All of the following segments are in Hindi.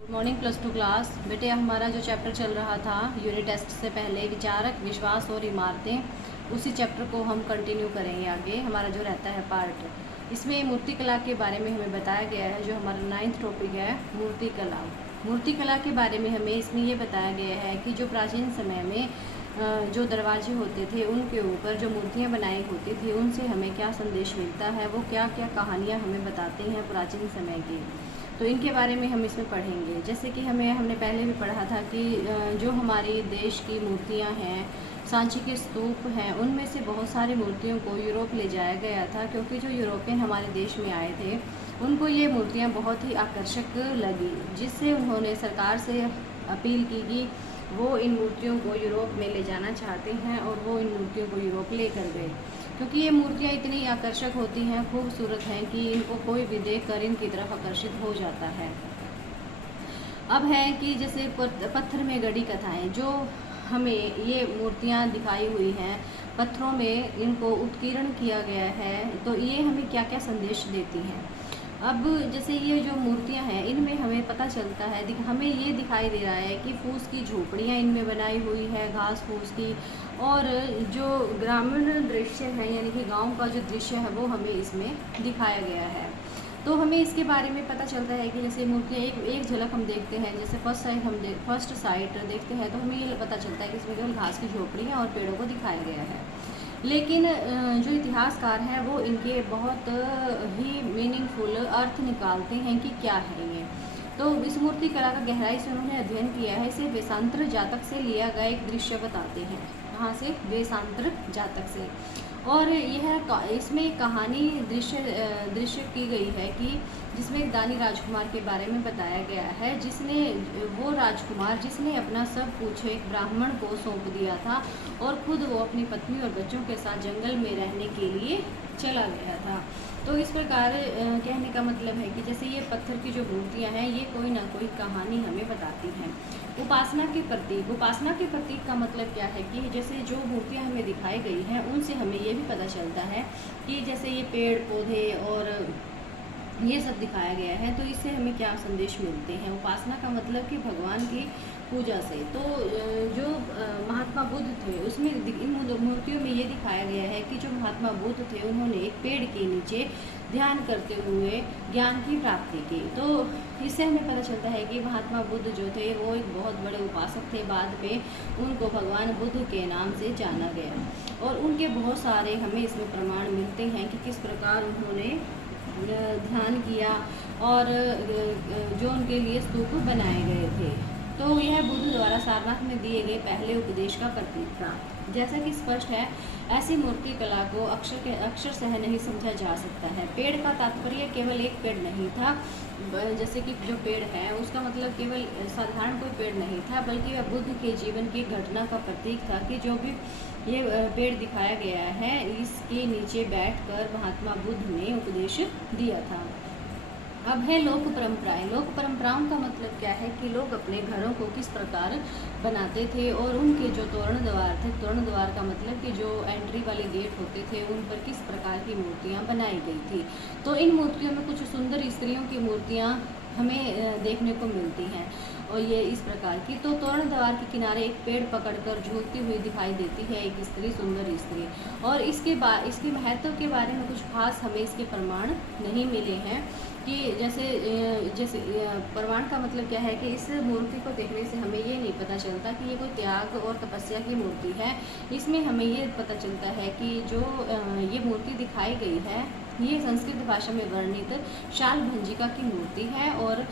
Good morning plus two class. बेटे हमारा जो चैप्टर चल रहा था यूनिट टेस्ट से पहले विचारक विश्वास और इमारतें, उसी चैप्टर को हम कंटिन्यू करेंगे। आगे हमारा जो रहता है पार्ट, इसमें मूर्तिकला के बारे में हमें बताया गया है। जो हमारा 9th टॉपिक है मूर्तिकला। मूर्तिकला के बारे में हमें इसमें ये बताया गया है कि जो प्राचीन समय में जो दरवाजे होते थे उनके ऊपर जो मूर्तियाँ बनाई होती थी उनसे हमें क्या संदेश मिलता है, वो क्या क्या कहानियाँ हमें बताते हैं प्राचीन समय की। तो इनके बारे में हम इसमें पढ़ेंगे। जैसे कि हमने पहले भी पढ़ा था कि जो हमारे देश की मूर्तियां हैं, सांची के स्तूप हैं, उनमें से बहुत सारी मूर्तियों को यूरोप ले जाया गया था, क्योंकि जो यूरोपियन हमारे देश में आए थे उनको ये मूर्तियां बहुत ही आकर्षक लगी, जिससे उन्होंने सरकार से अपील की कि वो इन मूर्तियों को यूरोप में ले जाना चाहते हैं, और वो इन मूर्तियों को यूरोप लेकर गए, क्योंकि ये मूर्तियाँ इतनी आकर्षक होती हैं, खूबसूरत हैं कि इनको कोई भी देखकर इनकी तरफ आकर्षित हो जाता है। अब है कि जैसे पत्थर में गढ़ी कथाएं, जो हमें ये मूर्तियाँ दिखाई हुई हैं, पत्थरों में इनको उत्कीर्ण किया गया है, तो ये हमें क्या क्या संदेश देती हैं। अब जैसे ये जो मूर्तियां हैं, इनमें हमें पता चलता है, हमें ये दिखाई दे रहा है कि फूस की झोपड़ियाँ इनमें बनाई हुई है, घास फूस की, और जो ग्रामीण दृश्य है यानी कि गांव का जो दृश्य है वो हमें इसमें दिखाया गया है। तो हमें इसके बारे में पता चलता है कि जैसे मूर्तियाँ एक झलक हम देखते हैं, जैसे फर्स्ट साइट देखते हैं तो हमें ये पता चलता है कि इसमें केवल घास की झोपड़ियाँ और पेड़ों को दिखाया गया है। लेकिन जो इतिहासकार हैं वो इनके बहुत ही मीनिंगफुल अर्थ निकालते हैं कि क्या है ये। तो इस मूर्ति कला का गहराई से उन्होंने अध्ययन किया है। इसे वेशांतर जातक से लिया गया एक दृश्य बताते हैं। कहाँ से? वेशांतर जातक से। और यह इसमें एक कहानी दृश्य की गई है कि जिसमें एक दानी राजकुमार के बारे में बताया गया है, वो राजकुमार जिसने अपना सब कुछ एक ब्राह्मण को सौंप दिया था, और खुद वो अपनी पत्नी और बच्चों के साथ जंगल में रहने के लिए चला गया था। तो इस प्रकार कहने का मतलब है कि जैसे ये पत्थर की जो मूर्तियाँ हैं, ये कोई ना कोई कहानी हमें बताती हैं। उपासना के प्रतीक का मतलब क्या है कि जैसे जो मूर्तियाँ हमें दिखाई गई हैं उनसे हमें ये भी पता चलता है कि जैसे ये पेड़ पौधे और ये सब दिखाया गया है, तो इससे हमें क्या संदेश मिलते हैं। उपासना का मतलब कि भगवान की पूजा से। तो जो महात्मा बुद्ध थे उसमें इन मूर्तियों में ये दिखाया गया है कि जो महात्मा बुद्ध थे उन्होंने एक पेड़ के नीचे ध्यान करते हुए ज्ञान की प्राप्ति की। तो इससे हमें पता चलता है कि महात्मा बुद्ध जो थे वो एक बहुत बड़े उपासक थे। बाद में उनको भगवान बुद्ध के नाम से जाना गया, और उनके बहुत सारे हमें इसमें प्रमाण मिलते हैं कि किस प्रकार उन्होंने ध्यान किया और जो उनके लिए स्तूप बनाए गए थे। तो यह बुद्ध द्वारा सारनाथ में दिए गए पहले उपदेश का प्रतीक था। जैसा कि स्पष्ट है, ऐसी मूर्ति कला को अक्षर सह नहीं समझा जा सकता है। पेड़ का तात्पर्य केवल एक पेड़ नहीं था, जैसे कि जो पेड़ है उसका मतलब केवल साधारण कोई पेड़ नहीं था, बल्कि वह बुद्ध के जीवन की घटना का प्रतीक था कि जो भी ये पेड़ दिखाया गया है, इसके नीचे बैठकर महात्मा बुद्ध ने उपदेश दिया था। अब है लोक परंपराएं। लोक परंपराओं का मतलब क्या है कि लोग अपने घरों को किस प्रकार बनाते थे, और उनके जो तोरण द्वार थे, तोरण द्वार का मतलब कि जो एंट्री वाले गेट होते थे उन पर किस प्रकार की मूर्तियां बनाई गई थी। तो इन मूर्तियों में कुछ सुंदर स्त्रियों की मूर्तियां हमें देखने को मिलती हैं, और ये इस प्रकार की। तो तोरण द्वार के किनारे एक पेड़ पकड़कर झूलती हुई दिखाई देती है एक स्त्री, सुंदर स्त्री। और इसके महत्व के बारे में कुछ खास हमें इसके प्रमाण नहीं मिले हैं कि जैसे प्रमाण का मतलब क्या है कि इस मूर्ति को देखने से हमें ये नहीं पता चलता कि ये कोई त्याग और तपस्या की मूर्ति है। इसमें हमें ये पता चलता है कि जो ये मूर्ति दिखाई गई है, ये संस्कृत भाषा में वर्णित शाल भंजिका की मूर्ति है। और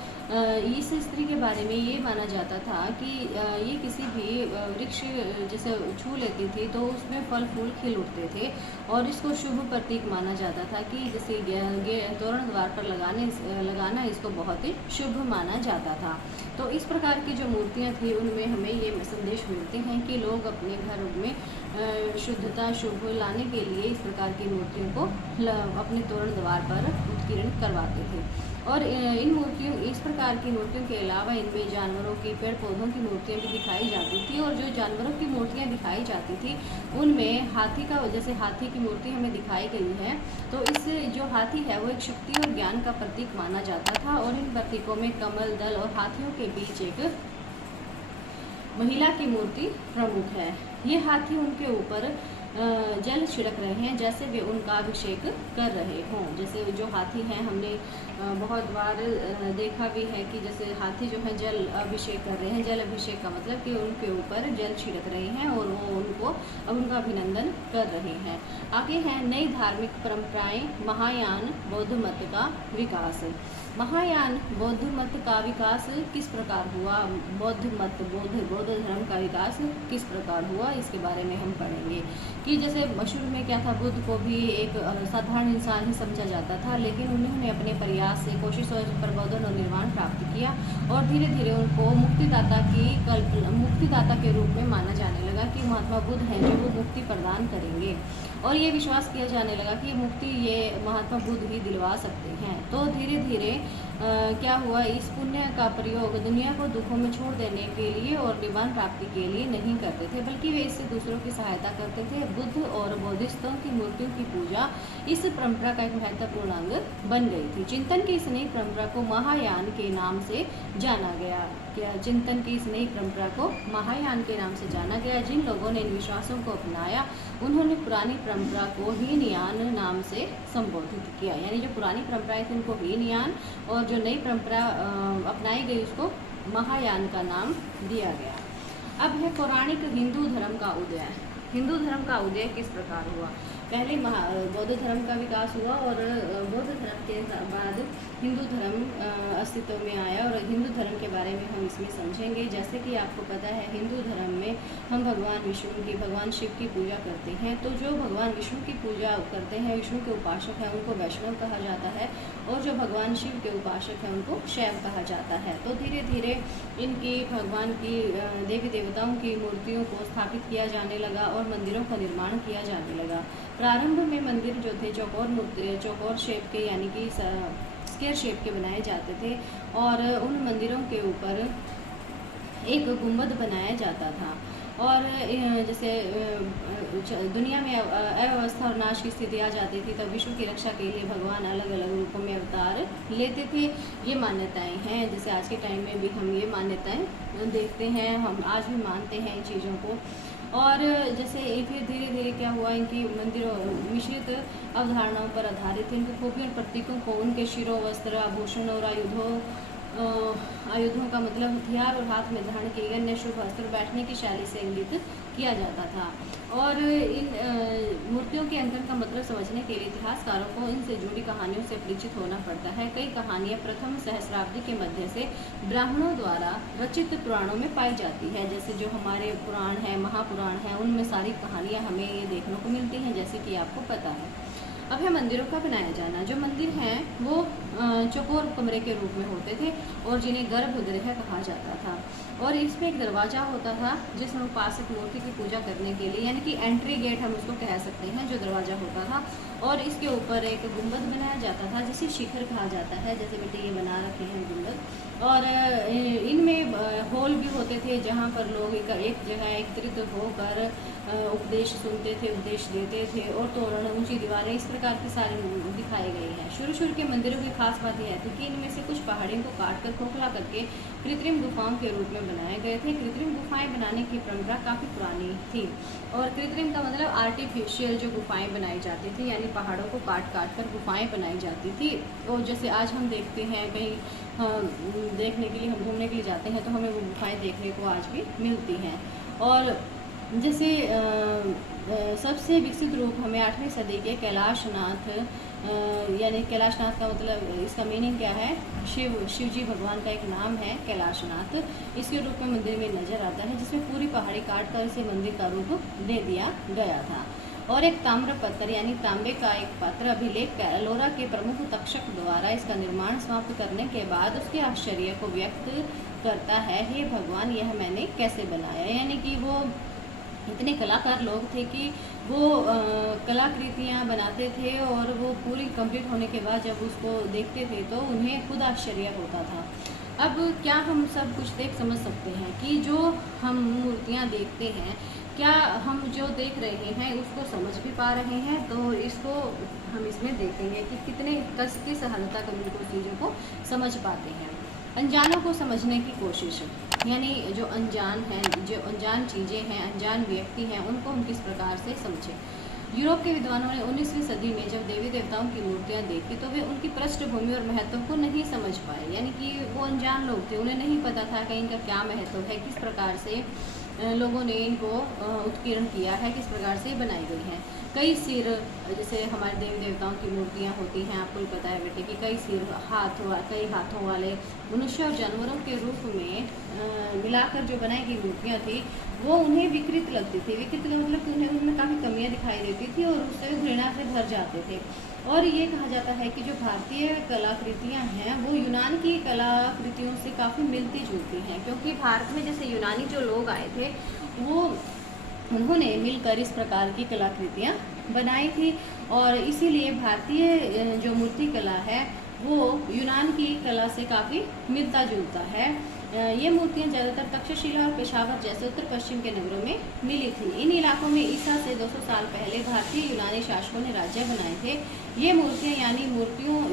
इस स्त्री के बारे में ये माना जाता था कि ये किसी भी वृक्ष जैसे छू लेती थी तो उसमें फल फूल खिल उठते थे, और इसको शुभ प्रतीक माना जाता था कि जैसे तोरण द्वार पर लगाना इसको बहुत ही शुभ माना जाता था। तो इस प्रकार की जो मूर्तियाँ थी उनमें हमें ये संदेश मिलते हैं कि लोग अपने घर में शुद्धता शुभ लाने के लिए इस प्रकार की मूर्तियों को अपने तोरण द्वार पर उत्कीर्ण करवाते थे। और इन मूर्तियों इस प्रकार की मूर्तियों के अलावा इनमें जानवरों की, पेड़ पौधों की मूर्तियाँ भी दिखाई जाती थी। और जो जानवरों की मूर्तियाँ दिखाई जाती थी उनमें हाथी का, जैसे हाथी की मूर्ति हमें दिखाई गई है, तो इस जो हाथी है वो एक शक्ति और ज्ञान का प्रतीक माना जाता था। और इन प्रतीकों में कमल दल और हाथियों के बीच एक महिला की मूर्ति प्रमुख है। ये हाथी उनके ऊपर जल छिड़क रहे हैं जैसे वे उनका अभिषेक कर रहे हों। जैसे जो हाथी हैं हमने बहुत बार देखा भी है कि जैसे हाथी जो है जल अभिषेक कर रहे हैं। जल अभिषेक का मतलब कि उनके ऊपर जल छिड़क रहे हैं और वो उनका अभिनंदन कर रहे हैं। आगे है नई धार्मिक परंपराएं, महायान बौद्ध मत का विकास। महायान बौद्ध मत का विकास किस प्रकार हुआ? बौद्ध धर्म का विकास किस प्रकार हुआ, इसके बारे में हम पढ़ेंगे। कि जैसे शुरू में क्या था, बुद्ध को भी एक साधारण इंसान ही समझा जाता था, लेकिन उन्होंने अपने प्रयास से, कोशिश और प्रबोधन और निर्माण प्राप्त किया और धीरे धीरे उनको मुक्तिदाता के रूप में माना जाने लगा कि महात्मा बुद्ध हैं जो वो मुक्ति प्रदान करेंगे। और ये विश्वास किया जाने लगा कि मुक्ति ये महात्मा बुद्ध ही दिलवा सकते हैं। तो धीरे धीरे क्या हुआ, इस पुण्य का प्रयोग दुनिया को दुखों में छोड़ देने के लिए और निर्वाण प्राप्ति के लिए नहीं करते थे, बल्कि वे इससे दूसरों की सहायता करते थे। बुद्ध और बौद्धिस्तों की मूर्तियों की पूजा इस परंपरा का एक महत्वपूर्ण अंग बन गई थी। चिंतन की इस नई परंपरा को महायान के नाम से जाना गया। चिंतन की इस नई परंपरा को महायान के नाम से जाना गया। जिन लोगों ने इन विश्वासों को अपनाया उन्होंने पुरानी परंपरा को हीनयान नाम से संबोधित किया। यानी जो पुरानी परंपराएं थी उनको हीनयान और जो नई परंपरा अपनाई गई उसको महायान का नाम दिया गया। अब है पौराणिक हिंदू धर्म का उदय। हिंदू धर्म का उदय किस प्रकार हुआ? पहले बौद्ध धर्म का विकास हुआ और बौद्ध धर्म के बाद हिंदू धर्म अस्तित्व में आया और हिंदू धर्म के बारे में हम इसमें समझेंगे। जैसे कि आपको पता है हिंदू धर्म में हम भगवान विष्णु की, भगवान शिव की पूजा करते हैं। तो जो भगवान विष्णु की पूजा करते हैं, विष्णु के उपासक हैं, उनको वैष्णव कहा जाता है और जो भगवान शिव के उपासक हैं उनको शैव कहा जाता है। तो धीरे धीरे इनकी भगवान की देवी देवताओं की मूर्तियों को स्थापित किया जाने लगा और मंदिरों का निर्माण किया जाने लगा। प्रारंभ में मंदिर जो थे चौकोर शेप के, यानी कि स्क्वायर शेप के बनाए जाते थे और उन मंदिरों के ऊपर एक गुंबद बनाया जाता था। और जैसे दुनिया में अव्यवस्था और नाश की स्थिति आ जाती थी तब विश्व की रक्षा के लिए भगवान अलग अलग रूपों में अवतार लेते थे। ये मान्यताएं हैं। जैसे आज के टाइम में भी हम ये मान्यताएं देखते हैं, हम आज भी मानते हैं इन चीज़ों को। और जैसे फिर धीरे धीरे क्या हुआ, इनकी मंदिरों मिश्रित अवधारणाओं पर आधारित इनके खूबियों और प्रतीकों को उनके शिरो, वस्त्र, आभूषण और आयुधों का मतलब हथियार और हाथ में धारण किए गए अन्य शुभ अस्त्र, बैठने की शैली से इंगित किया जाता था। और इन मूर्तियों के अंकन का मतलब समझने के लिए इतिहासकारों को इनसे जुड़ी कहानियों से परिचित होना पड़ता है। कई कहानियाँ प्रथम सहस्राब्दी के मध्य से ब्राह्मणों द्वारा रचित पुराणों में पाई जाती है। जैसे जो हमारे पुराण हैं, महापुराण हैं, उनमें सारी कहानियाँ हमें ये देखने को मिलती हैं, जैसे कि आपको पता है। अब है मंदिरों का बनाया जाना। जो मंदिर हैं वो चौकोर कमरे के रूप में होते थे और जिन्हें गर्भगृह कहा जाता था। और इसमें एक दरवाज़ा होता था जिसमें उपासक मूर्ति की पूजा करने के लिए, यानी कि एंट्री गेट हम उसको कह सकते हैं, जो दरवाज़ा होता था। और इसके ऊपर एक गुंबद बनाया जाता था जिसे शिखर कहा जाता है। जैसे बेटे ये बना रखे हैं गुंबद। और इनमें हॉल भी होते थे जहाँ पर लोग एक जगह एकत्रित होकर उपदेश सुनते थे, उपदेश देते थे। और तोरण, ऊंची दीवारें, इस प्रकार के सारे दिखाए गए हैं। शुरू के मंदिरों की खास बात यह थी कि इनमें से कुछ पहाड़ियों को काट कर खोखला करके कृत्रिम गुफाओं के रूप में बनाए गए थे। कृत्रिम गुफाएं बनाने की परंपरा काफ़ी पुरानी थी। और कृत्रिम का मतलब आर्टिफिशियल जो गुफाएं बनाई जाती थी, यानी पहाड़ों को काट कर गुफाएं बनाई जाती थी। और जैसे आज हम देखते हैं कहीं देखने के लिए, हम घूमने के लिए जाते हैं तो हमें वो गुफाएं देखने को आज भी मिलती हैं। और जैसे सबसे विकसित रूप हमें 8वीं सदी के कैलाशनाथ, यानी कैलाशनाथ का मतलब इसका मीनिंग क्या है, शिव जी भगवान का एक नाम है कैलाशनाथ। इसके रूप में मंदिर में नजर आता है, जिसमें पूरी पहाड़ी काट कर इसे मंदिर का रूप दे दिया गया था। और एक ताम्र पत्थर यानी तांबे का एक पत्र अभिलेख एलोरा के प्रमुख तक्षक द्वारा इसका निर्माण समाप्त करने के बाद उसके आश्चर्य को व्यक्त करता है, हे भगवान यह मैंने कैसे बनाया। यानी कि वो इतने कलाकार लोग थे कि वो कलाकृतियाँ बनाते थे और वो पूरी कंप्लीट होने के बाद जब उसको देखते थे तो उन्हें खुद आश्चर्य होता था। अब क्या हम सब कुछ देख समझ सकते हैं कि जो हम मूर्तियाँ देखते हैं, क्या हम जो देख रहे हैं उसको समझ भी पा रहे हैं? तो इसको हम इसमें देखेंगे कि किस हद तक हम उनको चीज़ों को समझ पाते हैं। अनजानों को समझने की कोशिश, यानी जो अनजान हैं, जो अनजान चीज़ें हैं, अनजान व्यक्ति हैं, उनको हम किस प्रकार से समझें। यूरोप के विद्वानों ने 19वीं सदी में जब देवी देवताओं की मूर्तियाँ देखी तो वे उनकी पृष्ठभूमि और महत्व को नहीं समझ पाए, यानी कि वो अनजान लोग थे, उन्हें नहीं पता था कि इनका क्या महत्व है, किस प्रकार से लोगों ने इनको उत्कीर्ण किया है, किस प्रकार से बनाई गई हैं। कई सिर, जैसे हमारे देवी देवताओं की मूर्तियाँ होती हैं, आपको भी पता है बेटे कि कई सिर, कई हाथों वाले मनुष्य और जानवरों के रूप में मिलाकर जो बनाई गई मूर्तियाँ थी वो उन्हें विकृत लगती थी। विकृत मतलब कि उन्हें उनमें काफ़ी कमियाँ दिखाई देती थी और उससे घृणा से भर जाते थे। और ये कहा जाता है कि जो भारतीय कलाकृतियाँ हैं वो यूनान की कलाकृतियों से काफ़ी मिलती जुलती हैं, क्योंकि भारत में जैसे यूनानी जो लोग आए थे वो उन्होंने मिलकर इस प्रकार की कलाकृतियाँ बनाई थी और इसीलिए भारतीय जो मूर्ति कला है वो यूनान की कला से काफ़ी मिलता जुलता है। ये मूर्तियाँ ज़्यादातर तक्षशिला और पेशावर जैसे उत्तर पश्चिम के नगरों में मिली थी। इन इलाकों में ईसा से 200 साल पहले भारतीय यूनानी शासकों ने राज्य बनाए थे। ये मूर्तियाँ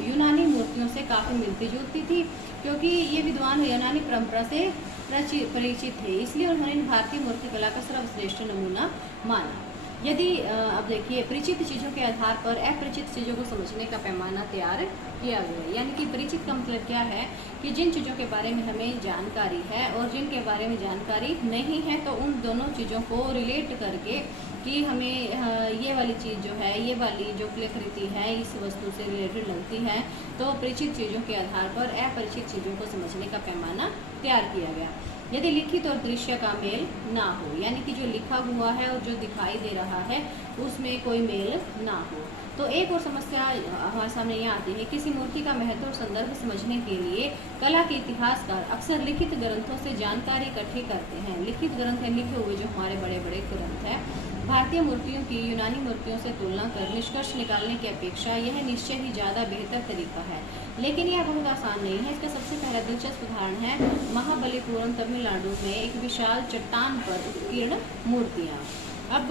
यूनानी मूर्तियों से काफ़ी मिलती जुलती थी, क्योंकि ये विद्वान यूनानी परंपरा से परिचित थे, इसलिए उन्होंने भारतीय मूर्तिकला का सर्वश्रेष्ठ नमूना माना। यदि अब देखिए, परिचित चीज़ों के आधार पर अपरिचित चीज़ों को समझने का पैमाना तैयार किया गया है। यानी कि परिचित का मतलब क्या है कि जिन चीज़ों के बारे में हमें जानकारी है और जिनके बारे में जानकारी नहीं है, तो उन दोनों चीज़ों को रिलेट करके कि हमें ये वाली चीज़ जो है, ये वाली जो कलाकृति है इस वस्तु से रिलेटेड लगती है, तो परिचित चीज़ों के आधार पर अपरिचित चीज़ों को समझने का पैमाना तैयार किया गया। यदि लिखित और दृश्य का मेल ना हो, यानी कि जो लिखा हुआ है और जो दिखाई दे रहा है उसमें कोई मेल ना हो, तो एक और समस्या हमारे सामने ये आती है। किसी मूर्ति का महत्व और संदर्भ समझने के लिए कला के इतिहासकार अक्सर लिखित ग्रंथों से जानकारी इकट्ठी करते हैं। लिखित ग्रंथ है, लिखे हुए जो हमारे बड़े बड़े ग्रंथ हैं। भारतीय मूर्तियों की यूनानी मूर्तियों से तुलना कर निष्कर्ष निकालने की अपेक्षा यह निश्चय ही ज़्यादा बेहतर तरीका है, लेकिन यह बहुत आसान नहीं है। इसका सबसे पहला दिलचस्प उदाहरण है महाबलीपुरम तमिलनाडु में एक विशाल चट्टान पर उत्कीर्ण मूर्तियाँ। अब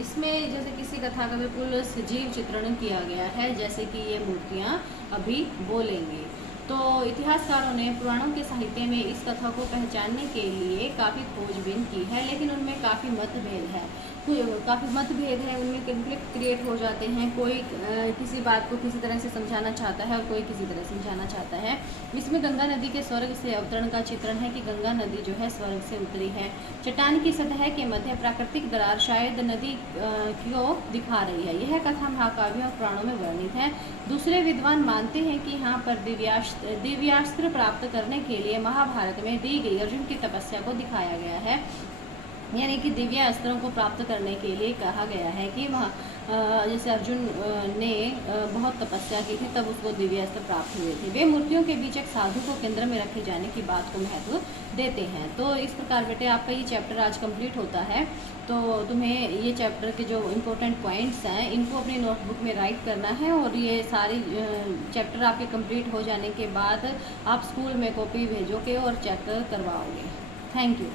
इसमें जैसे किसी कथा का बिल्कुल सजीव चित्रण किया गया है, जैसे कि ये मूर्तियाँ अभी बोलेंगी। तो इतिहासकारों ने पुराणों के साहित्य में इस कथा को पहचानने के लिए काफ़ी खोजबीन की है, लेकिन उनमें काफ़ी मतभेद है, उनमें कन्फ्लिक्ट क्रिएट हो जाते हैं। कोई किसी बात को किसी तरह से समझाना चाहता है और कोई किसी तरह समझाना चाहता है। इसमें गंगा नदी के स्वर्ग से अवतरण का चित्रण है कि गंगा नदी जो है स्वर्ग से उतरी है। चट्टान की सतह के मध्य प्राकृतिक दरार शायद नदी को दिखा रही है। यह कथा महाकाव्यों और पुराणों में वर्णित है। दूसरे विद्वान मानते हैं कि यहाँ पर दिव्यास्त्र प्राप्त करने के लिए महाभारत में दी गई अर्जुन की तपस्या को दिखाया गया है, यानी कि दिव्य अस्त्रों को प्राप्त करने के लिए कहा गया है कि जैसे अर्जुन ने बहुत तपस्या की थी तब उसको दिव्य अस्त्र प्राप्त हुए थे। वे मूर्तियों के बीच एक साधु को केंद्र में रखे जाने की बात को महत्व देते हैं। तो इस प्रकार बेटे आपका ये चैप्टर आज कंप्लीट होता है। तो तुम्हें ये चैप्टर के जो इम्पोर्टेंट पॉइंट्स हैं इनको अपनी नोटबुक में राइट करना है और ये सारे चैप्टर आपके कंप्लीट हो जाने के बाद आप स्कूल में कॉपी भेजोगे और चेक करवाओगे। Thank you.